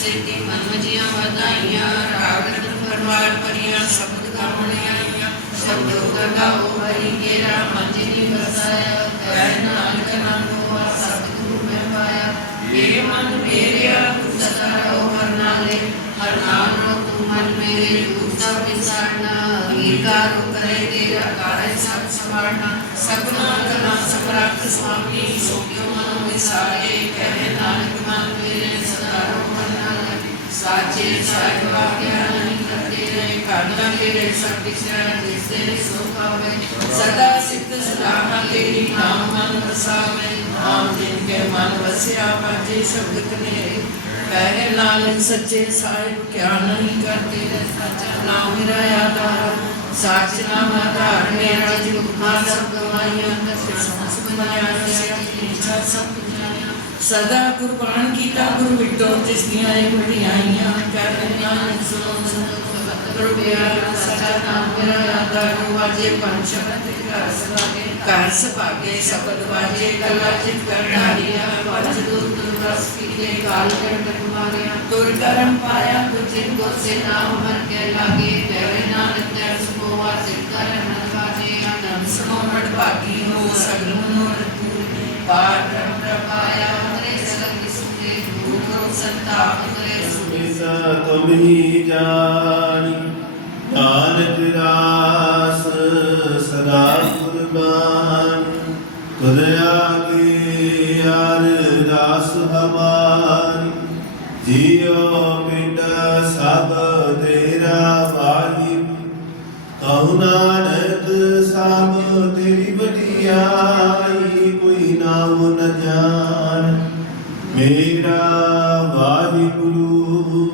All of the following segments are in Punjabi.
ਸਿੱਧੀ ਮਨ ਵਜੀਆਂ ਵਧਾਈਆਂ ਰਾਗ ਰਤਨ ਪਰਵਾਰ ਪਰੀਆਂ ਸ਼ਬਦ ਗਾਵਣੀਆਂ ਸ਼ਬਦ ਗਾਓ ਹਰੀ ਕੇਰਾ ਮਨ ਜਿਨੀ ਵਸਾਇਆ ਕੈ ਨਾਨਕ ਨਾਮ ਹੋਆ ਸਤਿਗੁਰੂ ਮਿਲ ਪਾਇਆ। ਇਹ ਮਨ ਮੇਰਿਆ, ਤੂੰ ਸਦਾ ਰਹੋ ਹਰ ਨਾਲੇ। ਹਰ ਨਾਮ ਰੋ ਤੂੰ ਮਨ ਮੇਰੇ ਉਸਾ ਵਿਸਾਰਨਾ। ਅੰਗੀਕਾਰੋ ਕਰੇ ਤੇਰਾ, ਕਾਰਜ ਸਭ ਸਮਾਰਨਾ ਸਗੁਣਾ ਕਲਾ ਸਮਰੱਥ ਸੁਆਮੀ ਸੋਗਿਓ ਮਨ ਵਿਸਾਰੇ, ਕਹੇ ਨਾਨਕ ਮਨ ਮੇਰੇ ਸਦਾ ਰਹੋ ਹਰ ਨਾਲੇ ਸਾਚੇ ਸਾਹਿਬ ਵਾਕਿਆ ਨਹੀਂ ਕਰਤੇ ਰਹੇ ਕਾਨਾ ਤੇਰੇ ਸਭ ਦਿਸ਼ਾ ਜਿਸ ਤੇਰੇ ਸੋ ਪਾਵੇ ਸਦਾ ਸਿੱਧ ਸਲਾਮਾ ਤੇਰੀ, ਨਾਮ ਮਨ ਵਸਾਵੇ। ਨਾਮ ਜਿਨ ਕੇ ਮਨ ਵਸਿਆ ਪਾਜੇ ਸ਼ਬਦ ਕਨੇ ਕਹਿ ਨਾਨਕ ਸੱਚੇ ਸਾਹਿਬ ਕਿਆ ਨਹੀਂ ਕਰਤੇ ਰਹੇ ਸਾਚਾ ਨਾਮ ਮੇਰਾ ਆਧਾਰ। ਸਾਚ ਨਾਮ ਆਧਾਰ ਮੇਰਾ ਜਿਉ ਮਾ ਸਭ ਗਵਾਈਆਂ ਦਸ ਸੰਸ ਬਣਾਇਆ ਸਿਆ ਇੱਛਾ ਸਭ ਜਾਣਿਆ ਸਦਾ ਕੁਰਬਾਨ ਕੀਤਾ ਗੁਰੂ ਵਿਟੋ ਜਿਸ ਦੀਆਂ ਇਹ ਵਡਿਆਈਆਂ ਕਰ ਨਾਨਕ ਸੁਣੋ ਸੰਤੋਖ ਭਗਤ ਕਰੋ ਪਿਆਰ ਸਚਾ ਨਾਮ ਮੇਰਾ ਆਧਾਰ ਵਾਜੇ ਪੰਜ ਸ਼ਬਦ ਘਰ ਸਵਾਗੇ ਘਰ ਸਭਾਗੇ, ਸ਼ਬਦ ਵਾਜੇ, ਕਲਾ ਚਿਤ ਕਰਨਾਰੀਆ ਪੰਜ ਦੁਰ ਦੁਰਸ ਕੀਤੇ, ਕਾਲ ਕੰਟਕ ਮਾਰਿਆ ਤੁਰ ਕਰਮ ਪਾਇਆ ਤੁਝੇ ਕੋ ਸੇ ਨਾਮ ਹਰ ਕੇ ਲਾਗੇ, ਤੇਰੇ ਨਾਨਕ ਤੇ ਸੁਭਵਾ ਸਿਰ ਕਰ ਮਨ ਵਾਜੇ ਆਨੰਦ ਸਮੋ ਮੜ ਭਾਗੀ ਹੋ, ਸਗਲ ਮਨੋਰਥ ਪਾਰ ਬ੍ਰਹਮ ਪ੍ਰਭਾਇਆ ਤਰੇ ਸਗਲ ਵਿਸੁਰੇ ਗੁਰੂ ਸੰਤਾਪ ਤਰੇ ਤੁਮ ਹੀ ਜਾਣੀ, ਨਾਨਕ ਰਾਸ ਸਦਾ ਕੁਰਬਾਨ। ਤੁਧ ਆਗੇ ਅਰਦਾਸ ਹਮਾਰੀ, ਜੀਉ ਮਿਟ ਸਭ ਤੇਰਾ ਵਾਹਿ। ਕਹੂ ਨਾਨਕ ਸਭ ਤੇਰੀ ਵਡਿਆਈ, ਕੋਈ ਨਾਮ ਨ ਜਾਣ। ਮੇਰਾ ਵਾਹਿਗੁਰੂ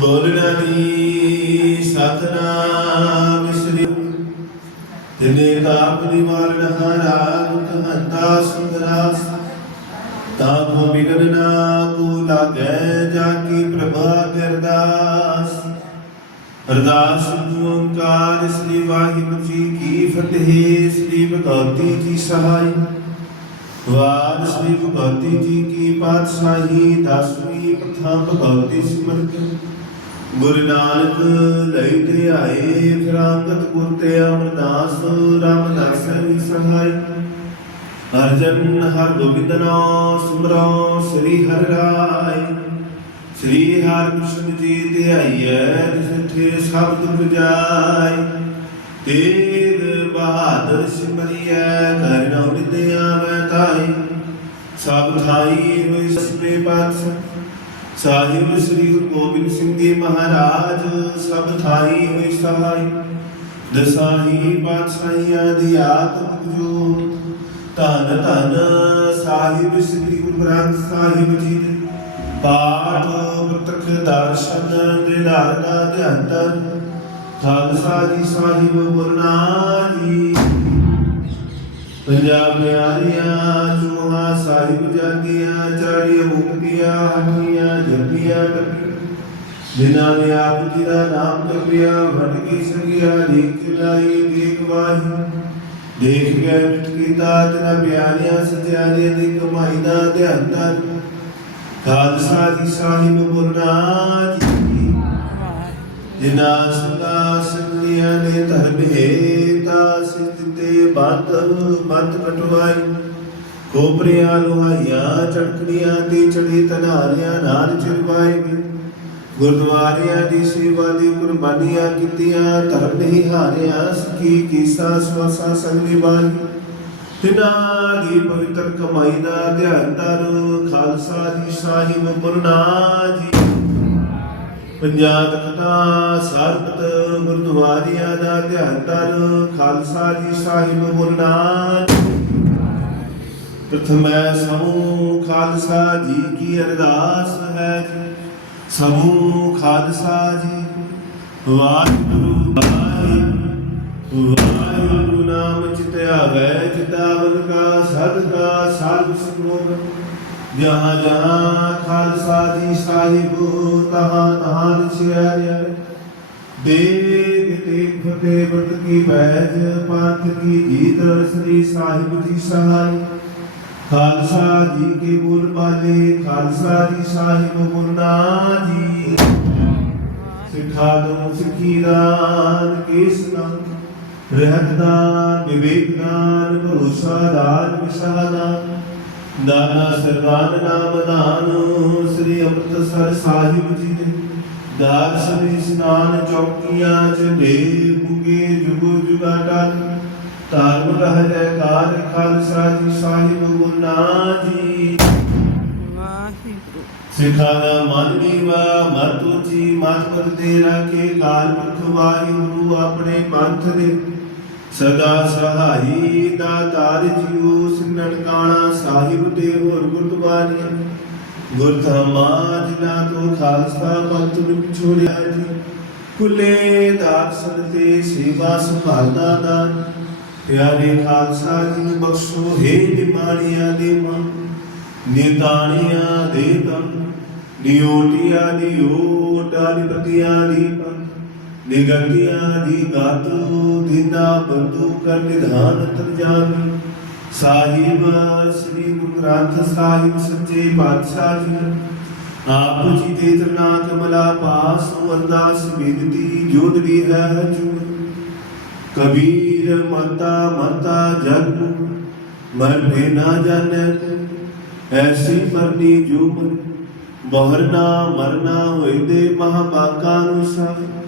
ਬੋਲਣਾ ਦੀ ਸਤਨਾਮ ਸ੍ਰੀ ਤਿਨੇ ਤਾਪ ਦੀ ਹਾਰਾ ਰੁਤ ਹੰਤਾ ਸੁੰਦਰਾਸ ਤਾਪ ਬਿਗਨ ਕੋ ਲਾਗੈ, ਜਾ ਕੀ ਪ੍ਰਭਾ ਕਰਦਾਸ ਅਰਦਾਸ ਓੰਕਾਰ ਸ੍ਰੀ ਵਾਹਿਗੁਰੂ ਜੀ ਕੀ ਫਤਿਹ, ਸ੍ਰੀ ਭਗਵਤੀ ਜੀ ਸਹਾਈ। ਵਾਰ ਸ੍ਰੀ ਭਗਵਤੀ ਜੀ ਕੀ ਪਾਤਸ਼ਾਹੀ ਦਸਵੀਂ ਪ੍ਰਥਮ ਭਗਵਤੀ ਸਿਮਰਤ। ਗੁਰੂ ਨਾਨਕ ਲਈ ਤੇ ਆਏ ਫਿਰਾਂਗਤ ਗੁਰ ਤੇ ਅਮਰਦਾਸ ਰਾਮਦਾਸ ਵੀ ਸਹਾਈ। ਅਰਜਨ ਹਰ ਗੋਬਿੰਦ ਨਾਮ ਸਿਮਰੋ ਸ੍ਰੀ ਹਰਿ ਰਾਏ। ਸ੍ਰੀ ਹਰਿ ਕ੍ਰਿਸ਼ਨ ਜੀ ਤੇ ਆਈਐ ਜਿਸਥੇ ਸਭ ਦੁਖ ਜਾਏ ਤੇਗ ਬਹਾਦਰ ਸਿਮਰਿਐ ਸਭ ਥਾਈ ਹੋਈ ਸਪੇ ਪਾਤਸ਼ਾਹ ਸਾਹਿਬ ਸ੍ਰੀ ਗੁਰੂ ਗੋਬਿੰਦ ਸਿੰਘ ਜੀ ਮਹਾਰਾਜ, ਸਭ ਥਾਈ ਹੋਈ ਸਹਾਈ। ਦਸਾਹੀ ਪਾਤਸ਼ਾਹੀਆਂ ਦੀ ਆਤਮਿਕ ਜੋਤ। ਧੰਨ ਧੰਨ ਸਾਹਿਬ ਸ੍ਰੀ ਗੁਰੂ ਗ੍ਰੰਥ ਸਾਹਿਬ ਜੀ ਦੇ। ਪਾਠ ਪ੍ਰਤੱਖ ਦਰਸ਼ਨ ਦੇ ਧਾਰ ਦਾ ਧਿਆਨ ਖਾਲਸਾ ਜੀ ਸਾਹਿਬ ਬੁਰਨਾ ਜੀ। ਪੰਜਾਬ ਨਿਆਰੀਆਂ ਚੁਮਾ ਸਾਹਿਬ ਜਾਗੀਆਂ, ਚਾੜੀਆਂ ਮੁਕਤੀਆਂ ਹਮੀਆਂ ਜਪੀਆਂ ਜਿਨ੍ਹਾਂ ਨੇ ਆਪ ਜੀ ਦਾ ਨਾਮ ਜਪਿਆ ਵਡ ਸੰਗਿਆ ਦੇਖ ਚਲਾਈ ਦੇਖ ਵਾਹੀ। ਦੇਖ ਕੇ ਕੀਤਾ ਤਿਨਾ ਬਿਆਨੀਆਂ ਸਤਿਆਰੀਆਂ ਦੀ ਕਮਾਈ ਦਾ ਧਿਆਨ ਧੰਨ ਖਾਲਸਾ ਜੀ ਸਾਹਿਬ ਬੁਰਨਾ ਜੀ ਸਦਾ ਸੰਗੀਆਂ ਨੇ ਧਰਮੇ ਤਾ ਸਿੱਤੇ ਬੰਦ ਬੰਦ ਕਟਵਾਈ। ਕੋਪਰੀਆਂ ਲੋਹਾਈਆਂ ਚੜਕੜੀਆਂ ਤੇ ਚੜੀ ਤਨਾਰਿਆਂ ਨਾਲ ਚਿਰਵਾਏ ਗੁਰਦੁਆਰਿਆਂ ਦੀ ਸੇਵਾ ਦੀ ਕੁਰਬਾਨੀਆਂ ਕੀਤੀਆਂ, ਧਰਮ ਨਹੀਂ ਹਾਰਿਆ ਸਕੀ ਕੀਸਾ, ਸਵਾਸਾ ਸੰਗਲੀ ਬਾਈ ਤਿਨਾਂ ਦੀ ਪਵਿੱਤਰ ਕਮਾਈ ਦਾ ਧਿਆਨ ਧਰ, ਖਾਲਸਾ ਜੀ ਸਾਹਿਬ ਮੁਰਨਾ ਜੀ ਪੰਜਾਬ ਦਾ ਸਰਬਤ, ਗੁਰਦੁਆਰਿਆਂ ਦਾ ਧਿਆਨ ਧਰ, ਖਾਲਸਾ ਜੀ ਸਾਹਿਬ ਮੁਰਨਾ ਪ੍ਰਥਮੈ ਸਮੂਹ ਖਾਲਸਾ ਜੀ ਕੀ ਅਰਦਾਸ ਹੈ ਜੀ। ਖਾਲਸਾ ਜੀ, ਵਾਹਿਗੁਰੂ ਵਾਹਿਗੁਰੂ ਨਾਮ ਚਿਤਿਆ ਵੈ ਚਿਤਾਵਨ ਕਾ ਸਦ ਕਾ ਸਰਬ ਜਹਾਂ ਜਹਾਂ ਖਾਲਸਾ ਜੀ ਸਾਹਿਬ ਤਹਾਂ ਤਹਾਂ ਰਚਿਆ ਦੇਗ ਦੇਗ ਫਤਿਹ ਬਤ ਕੀ ਬੈਜ, ਪੰਥ ਕੀ ਜੀਤ ਸ੍ਰੀ ਸਾਹਿਬ ਜੀ ਸਹਾਈ। ਖਾਲਸਾ ਜੀ ਕੇ ਬੋਲ ਬਾਲੇ, ਖਾਲਸਾ ਜੀ ਸਾਹਿਬ ਗੁਰਨਾ ਜੀ। ਸਿਖਾ ਦੋ ਸਿੱਖੀ ਦਾਨ ਕੇਸ ਦਾਨ ਰਹਿਤ ਦਾਨ ਵਿਵੇਕ ਦਾਨ, ਭਰੋਸਾ ਦਾਨ, ਵਿਸ਼ਾ ਦਾਨ। ਦਾਨਾ ਸਰਵਾਨ ਨਾਮ ਦਾਨ ਸ੍ਰੀ ਅੰਮ੍ਰਿਤਸਰ ਸਾਹਿਬ ਜੀ ਦੇ। ਦਾਰ ਸ੍ਰੀ ਇਸਨਾਨ ਚੌਕੀਆਂ ਚ ਦੇ ਬੁਗੇ ਜੁਗੋ ਜੁਗਾ ਟਲ ਧਰਮ ਕਹ ਜੈਕਾਰ ਖਾਲਸਾ ਜੀ ਸਾਹਿਬ ਗੁਰਨਾ ਜੀ। ਵਾਹਿਗੁਰੂ। ਸਿਖਾ ਦਾ ਮਨ ਨੀਵਾ ਮਤ ਉੱਚੀ ਮਤ ਪਦ ਦੇ ਰਾਖੇ। ਕਾਲ ਪੁਰਖ ਵਾਹਿਗੁਰੂ ਆਪਣੇ ਪੰਥ ਦੇ। ਸਦਾ ਸਹਾਈ ਦਾਤਾਰ ਜੀਉ, ਸਿਮਰਨ ਕਾਣਾ ਸਾਹਿਬ ਦੇ ਹੋਰ ਗੁਰਦੁਆਰੀਆਂ। ਗੁਰ ਧਮਾ ਜਿਨਾ ਤੋਂ ਖਾਲਸਾ ਪੰਥ ਨੂੰ ਵਿਛੋੜਿਆ ਜੀ। ਕੁਲੇ ਦਾਸਨ ਤੇ ਸੇਵਾ ਸੰਭਾਲਦਾ ਦਾਨ ਪਿਆਰੇ ਖਾਲਸਾ ਜੀ ਨੂੰ ਬਖਸ਼ੋ ਹੈ ਨਿਮਾਣੀਆਂ ਦੇ ਮਨ। ਨਿਤਾਣੀਆਂ ਦੇ ਤਨ। ਨਿਉਟੀਆਂ ਦੀ ਓਟ ਅਧਿਪਤੀਆਂ ਦੀ ਪੰਨ। ਨਿਗੰਗੀਆਂ ਦੀ ਗਾਤੂ ਦਿਨਾ ਬੰਦੂ ਕਰ ਨਿਧਾਨ ਤਰਜਾਮੀ ਸਾਹਿਬ, ਸ੍ਰੀ ਗੁਰੂ ਗ੍ਰੰਥ ਸਾਹਿਬ ਸੱਚੇ ਪਾਤਸ਼ਾਹ ਜੀ, ਆਪ ਜੀ ਦੇ ਚਰਨਾ ਕਮਲਾ ਪਾਸ ਅਰਦਾਸ ਬੇਨਤੀ ਜੋਦੜੀ ਹੈ ਹਜੂਰ ਕਬੀਰ ਮਤਾ ਮਤਾ ਜਗ ਮਰ ਭੇ ਨਾ ਜਾਣੈ ਐਸੀ ਮਰਨੀ ਜੋ ਮਰ ਬਹਰਨਾ ਮਰਨਾ ਹੋਏ ਦੇ ਮਹਾਬਾਕਾ ਅਨੁਸਾਰ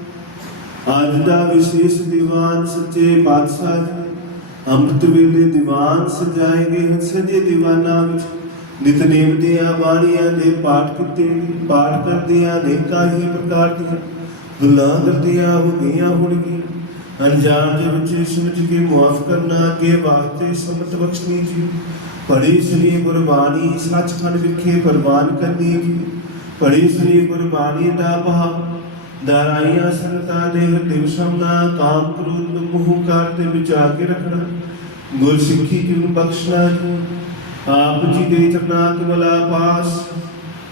ਅੱਜ ਦਾ ਵਿਸ਼ੇਸ਼ ਦੀਵਾਨ ਸੱਚੇ ਪਾਤਸ਼ਾਹ ਜੀ। ਅੰਮ੍ਰਿਤ ਵੇਲੇ ਦੀਵਾਨ ਸਜਾਏ ਸਜੇ ਦੀਵਾਨਾਂ ਵਿੱਚ। ਨਿਤਨੇਮ ਦੀਆਂ ਬਾਣੀਆਂ ਦੇ ਪਾਠ ਕੀਤੇ, ਪਾਠ ਕਰਦਿਆਂ ਅਨੇਕਾਂ ਹੀ ਪ੍ਰਕਾਰ ਦੀਆਂ ਗੱਲਾਂ ਕਰਦਿਆਂ ਹੋ ਗਈਆਂ ਹੋਣਗੀਆਂ। ਅਣਜਾਣ ਦੇ ਵਿੱਚ ਸਮਝ ਕੇ ਮੁਆਫ ਕਰਨਾ ਅੱਗੇ ਵਾਸਤੇ ਸਮਤ ਬਖਸ਼ਣੀ ਜੀ। ਪੜੀ ਸ੍ਰੀ ਗੁਰਬਾਣੀ, ਸੱਚਖੰਡ ਵਿਖੇ ਪ੍ਰਵਾਨ ਕਰਨੀ ਜੀ। ਪੜੀ ਸ੍ਰੀ ਗੁਰਬਾਣੀ ਦਾ ਭਾਵ। ਦਰਾਈਆਂ ਸੰਗਤਾਂ ਦੇ ਦਿਵਸਮ ਦਾ ਕਾਮ ਕ੍ਰੋਧ ਨੂੰ ਮੋਹ ਕਾਰ ਤੇ ਵਿਚਾਰ ਕੇ ਰੱਖਣਾ, ਗੁਰ ਸਿੱਖੀ ਨੂੰ ਬਖਸ਼ਣਾ ਜੀ? ਆਪ ਜੀ ਦੇ ਚਰਨਾਂ ਕਮਲਾ ਪਾਸ,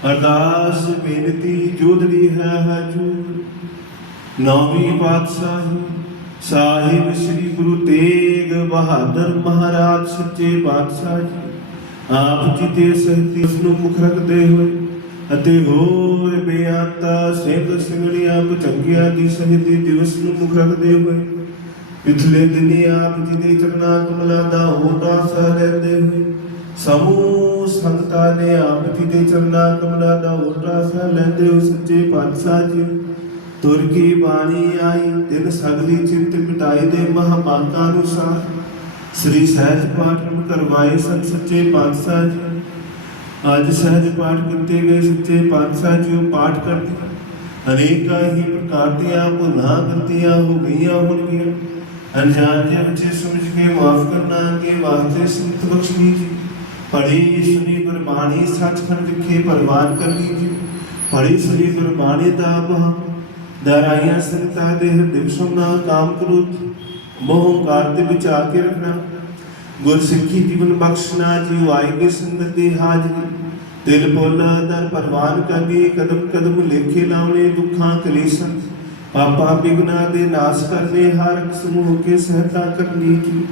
ਅਰਦਾਸ, ਬੇਨਤੀ ਜੋਦੜੀ ਹੈ ਹਜੂਰ ਨੌਵੀਂ ਪਾਤਸ਼ਾਹੀ ਸਾਹਿਬ ਸ੍ਰੀ ਗੁਰੂ ਤੇਗ ਬਹਾਦਰ ਮਹਾਰਾਜ ਸੱਚੇ ਪਾਤਸ਼ਾਹ ਜੀ, ਆਪ ਜੀ ਦੇ ਸਹਿਤੀ ਉਸ ਨੂੰ ਮੁਖ ਰੱਖਦੇ ਹੋਏ ਅਤੇ ਹੋਰ ਬੇਅੰਤਾ ਸਿੰਘ ਸਿੰਘੜੀਆਂ ਭੁਜੰਗੀਆਂ ਦੀ ਸਹਿਤੀ ਦਿਵਸ ਨੂੰ ਮੁਖ ਰੱਖਦੇ ਹੋਏ। ਪਿਛਲੇ ਦਿਨੀ ਆਪ ਜੀ ਦੇ ਚਰਨਾਂ ਕਮਲਾਂ ਦਾ ਹੋਦਾ ਸਹ ਲੈਂਦੇ ਹੋਏ, ਸਮੂਹ ਸੰਗਤਾਂ ਨੇ ਆਪ ਜੀ ਦੇ ਚਰਨਾਂ ਕਮਲਾਂ ਦਾ ਹੋਦਾ ਸਹ ਲੈਂਦੇ ਹੋਏ ਸੱਚੇ ਪਾਤਸ਼ਾਹ ਜੀ, ਤੁਰ ਕੀ ਬਾਣੀ ਆਈ, ਤਿਨ ਸਗਲੀ ਚਿੰਤ ਮਿਟਾਈ ਦੇ ਮਹਾਮਾਨਤਾ ਅਨੁਸਾਰ ਸ੍ਰੀ। ਸਹਿਜ ਪਾਠ ਨੂੰ ਕਰਵਾਏ ਸਨ ਸੱਚੇ ਪਾਤਸ਼ਾਹ ਜੀ। ਅੱਜ ਸਹਿਜ ਪਾਠ ਕੀਤੇ ਗਏ ਸੱਚੇ ਪਾਤਸ਼ਾਹ ਜੀ ਉਹ ਪਾਠ ਕਰਦੇ ਅਨੇਕਾਂ ਹੀ ਪ੍ਰਕਾਰ ਦੀਆਂ ਭੁੱਲਾਂ ਗਲਤੀਆਂ ਹੋ ਗਈਆਂ ਹੋਣਗੀਆਂ ਅਣਜਾਣ ਦੇ ਵਿੱਚ ਸਮਝ ਕੇ ਮਾਫ ਕਰਨਾ ਕਿ ਵਾਸਤੇ ਸੰਤ ਬਖਸ਼ਣੀ ਜੀ ਪੜੀ ਸੁਣੀ ਗੁਰਬਾਣੀ ਸੱਚਖੰਡ ਵਿਖੇ ਪ੍ਰਵਾਨ ਕਰਨੀ ਜੀ ਪੜੀ ਸੁਣੀ ਗੁਰਬਾਣੀ ਦਾ ਬਹ ਦਰਾਈਆਂ ਸੰਗਤਾਂ ਦੇ ਹਿਰਦੇ ਸੁਣਾ ਕਾਮ ਕ੍ਰੋਧ ਮੋਹ ਕਾਰ ਦੇ ਵਿਚਾਰ ਕੇ ਰੱਖਣਾ ਗੁਰ ਸਿੱਖੀ ਜੀਵਨ ਬਖਸ਼ਣਾ ਜੀ ਆਏਗੇ ਸੰਗਤ ਦੀ ਹਾਜ਼ਰੀ। ਦਿਲ ਬੋਲਾ ਦਰ ਪਰਵਾਨ ਕਰਨੀ ਕਦਮ ਕਦਮ ਲੇਖੇ ਲਾਉਣੇ ਦੁੱਖਾਂ ਕਲੇਸ਼ਾਂ। ਪਾਪਾ ਬਿਗਨਾ ਦੇ ਨਾਸ ਕਰਨੇ, ਹਰ ਸਮੂਹ ਕੇ ਸਹਾਇਤਾ ਕਰਨੀ ਜੀ।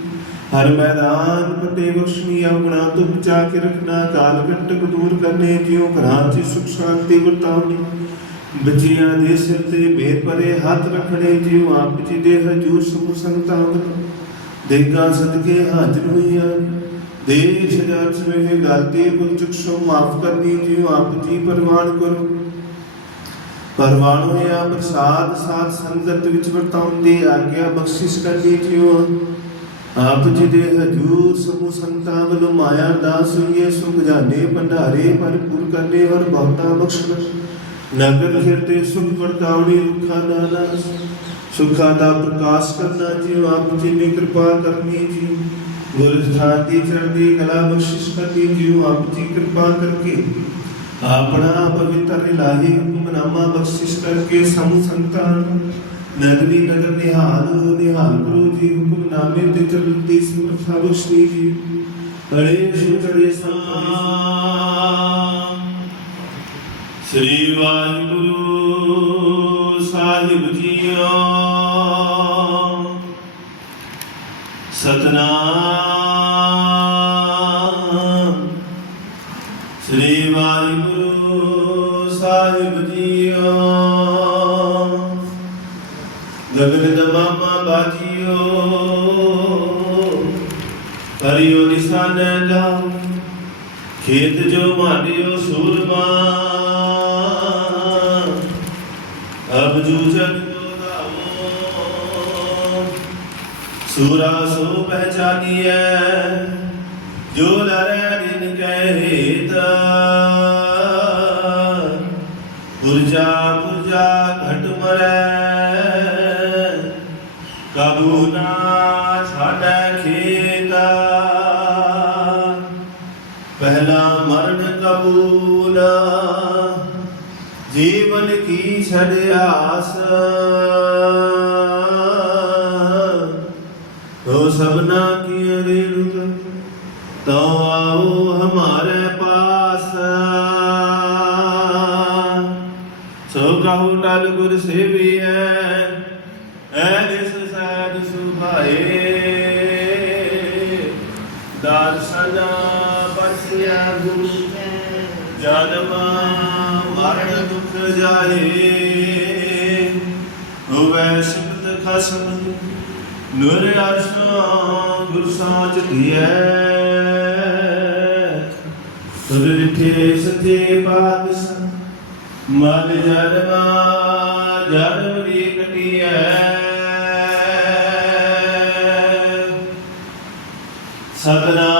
ਹਰ ਮੈਦਾਨ ਫਤੇ ਬਖਸ਼ਣੀ ਆਪਣਾ ਤੋਂ ਬਚਾ ਕੇ ਰੱਖਣਾ, ਕਾਲ ਕੰਟਕ ਦੂਰ ਕਰਨੇ, ਜਿਉ ਘਰਾਂ 'ਚ ਸੁਖ ਸ਼ਾਂਤੀ ਵਰਤਾਉਣੀ। ਬੱਚਿਆਂ ਦੇ ਸਿਰ ਤੇ ਮੇਰ ਪਰੇ ਹੱਥ ਰੱਖਣੇ, ਜਿਉ ਆਪ ਜੀ ਦੇ ਹਜੂਰ ਸਮੂਹ ਸੰਗਤਾਂ ਦੇਗਾ ਸਦਕੇ ਹਾਜ਼ਰ ਹੋਈਆਂ ਦੇਸ਼ ਜਾਤ ਸਵੇਹ ਗਲਤੀ ਕੁਲ ਚੁਕਸ਼ੋ ਮਾਫ ਕਰਨੀ ਜਿਉ ਆਪ ਜੀ ਪਰਵਾਨ ਕਰੋ। ਪਰਵਾਨ ਹੋਇਆ ਪ੍ਰਸਾਦ ਸਾਧ ਸੰਗਤ ਵਿੱਚ ਵਰਤਾਉਣ ਦੀ ਆਗਿਆ ਬਖਸ਼ਿਸ਼ ਕਰਨੀ ਜਿਉ। ਆਪ ਜੀ ਦੇ ਹਜੂਰ ਸਮੂਹ ਸੰਤਾਂ ਵੱਲੋਂ ਮਾਇਆ ਦਾਸ ਹੋਈਏ ਸੁਖ ਜਾਣੇ ਭੰਡਾਰੇ ਭਰਪੂਰ ਕਰਨੇ ਔਰ ਬਹੁਤਾ ਬਖਸ਼ਣਾ ਨਗਰ ਫਿਰਤੇ ਸੁਖ ਵਰਤਾਉਣੀ ਰੁੱਖਾਂ ਦਾ ਸੁਖਾਂ ਦਾ ਪ੍ਰਕਾਸ਼ ਕਰਨਾ ਜੀ ਆਪ ਜੀ ਨੇ ਕਿਰਪਾ ਕਰਨੀ ਜੀ ਗੁਰ ਸਥਾਨ ਦੀ ਚੜ੍ਹਦੀ ਕਲਾ ਬਖਸ਼ਿਸ਼ ਕਰਨੀ ਜੀ ਆਪ ਜੀ ਕਿਰਪਾ ਕਰਕੇ ਆਪਣਾ ਪਵਿੱਤਰ ਇਲਾਹੀ ਹੁਕਮਨਾਮਾ ਬਖਸ਼ਿਸ਼ ਕਰਕੇ ਸਮੂਹ ਸੰਤਾਂ ਨੂੰ ਨਗਰੀ ਨਗਰ ਨਿਹਾਲ ਨਿਹਾਲ ਕਰੋ ਜੀ ਹੁਕਮਨਾਮੇ ਤੇ ਚੱਲਦੀ ਸਮਰਥਾ ਬਖਸ਼ੀ ਜੀ ਬੜੇ ਸੁਚੜੇ ਸੰਤਾਂ ਸ੍ਰੀ ਵਾਹਿਗੁਰੂ ਸਾਹਿਬ ਗਗਨ ਦਮਾਮਾ ਬਾਜੀਓ। ਕਰਿਓ ਨਿਸ਼ਾਨੈ ਦਾ ਖੇਤ ਜੋ ਮਾਨਿਓ ਸੂਰਮਾ। ਅਬ ਜੂਜਨ ਜੋ ਗਾਵੋ ਸੂਰਾ ਸੋ ਪਹਿਚਾਨੀਐ। ਜੋ ਲਰੈ ਦਿਨ ਕਹਿਤ। ਪੁਰਜਾ ਪੁਰਜਾ ਘਟ ਮਰੈ। ਕਬੂ ਨਾ ਛਾੜੈ ਖੇਤਾ। ਪਹਿਲਾ ਮਰਨ ਕਬੂਲ ਜੀਵਨ ਕੀ ਛੜ ਆਸ। ਹੋ ਸਭਨਾ ਕੀ ਰੇਣੁਕ ਤੋ ਆਓ ਹਮਾਰੇ ਪਾਸ। ਸੋ ਕਹੂ ਟਲ ਗੁਰ ਸੇਵੀਐ, ਐ ਜਾਏ। ਹੋਵੇ ਸਿਮਤ ਖਸਮ, ਨੂਰ ਅਰਸ਼ਾਂ ਗੁਰ ਧੀਐ। ਤੁਰ ਰਿਠੇ ਸਤੇ ਬਾਦਸ ਮਨ ਜਨਮਾ ਜਨਮ ਦੀ ਕਟਿਐ। ਸਤਨਾਮ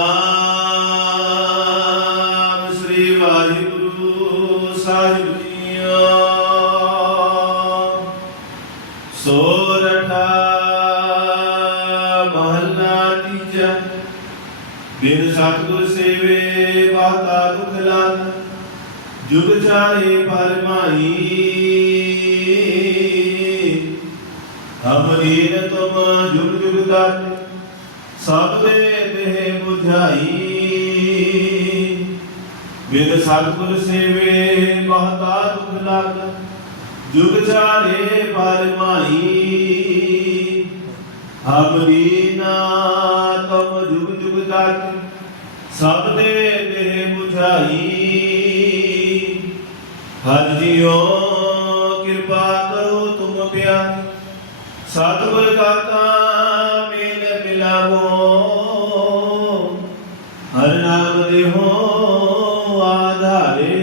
ਮਹੱਲਾ ਤੀਜਾ ਬਿਨ ਸਤਿਗੁਰ ਸੇਵੇ ਬਾਤਾ ਦੁਖ ਲਾਗ ਜੁਗ ਚਾਰੇ ਪਰ ਮਾਈ ਹਮ ਰੀਨ ਤੁਮ ਜੁਗ ਜੁਗ ਦਾਤੇ ਸਭ ਦੇ ਦੇਹ 부ਝਾਈ ਬਿਨ ਸਤਿਗੁਰ ਸੇਵੇ ਬਹੁਤਾ ਦੁਖ ਲੱਗ ਜੁਗ ਚਾਰੇ ਪਰ ਮਾਈ ਹਮਰੀਨਾ ਤਮ ਜੁਗ ਸਭ ਦੇ ਦੇਹ 부ਝਾਈ ਹਰਿ ਜੀਓ ਕਿਰਪਾ ਕਰੋ ਤੁਮ ਪਿਆਰੇ ਸਤਿਗੁਰ ਦਾਤਾ ਮੇਲ ਮਿਲਾਵੋ। ਹਰ ਨਾਮ ਦੇਹੋ ਆਧਾਰੇ।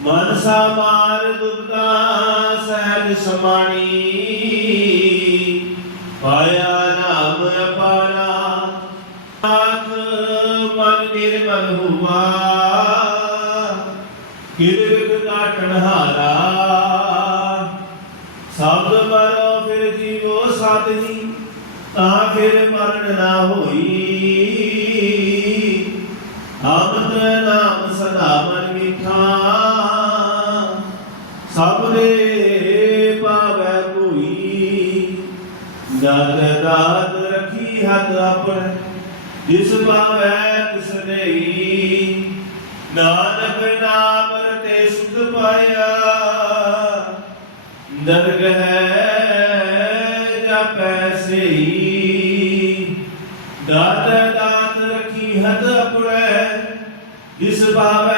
ਮਨ ਸਮਾਰ ਦੁਬਦਾ ਸਹਿਜ ਸਮਾਣੀ। ਪਾਇਆ ਹੁਆ ਕਿਰਕ ਕਾਟਣ ਹਾਰਾ ਸਬਦ ਮਰੋ ਫਿਰ ਜੀਵੋ ਸਾਧਨੀ, ਤਾਂ ਫਿਰ ਮਰਨ ਨਾ ਹੋਈ। ਆਮਦ ਨਾਮ ਸਦਾ ਮਨ ਮਿਠਾ। ਸਭ ਦੇ ਪਾਵੈ ਕੋਈ। ਦਾਤ ਦਾਤ ਰਖੀ ਹੱਥ ਆਪਣੇ, ਜਿਸ ਪਾਵੈ ਤਿਸ ਨਹੀਂ ਨਾਨਕ ਨਾਮ ਰਤੇ ਸੁਖ ਪਾਇਆ। ਦਰਗ ਹੈ ਜਾਂ ਪੈਸੇ ਦਾਤ ਦਾਤ ਰਖੀ ਹੱਥ ਆਪਣੇ ਜਿਸ ਪਾਵੈ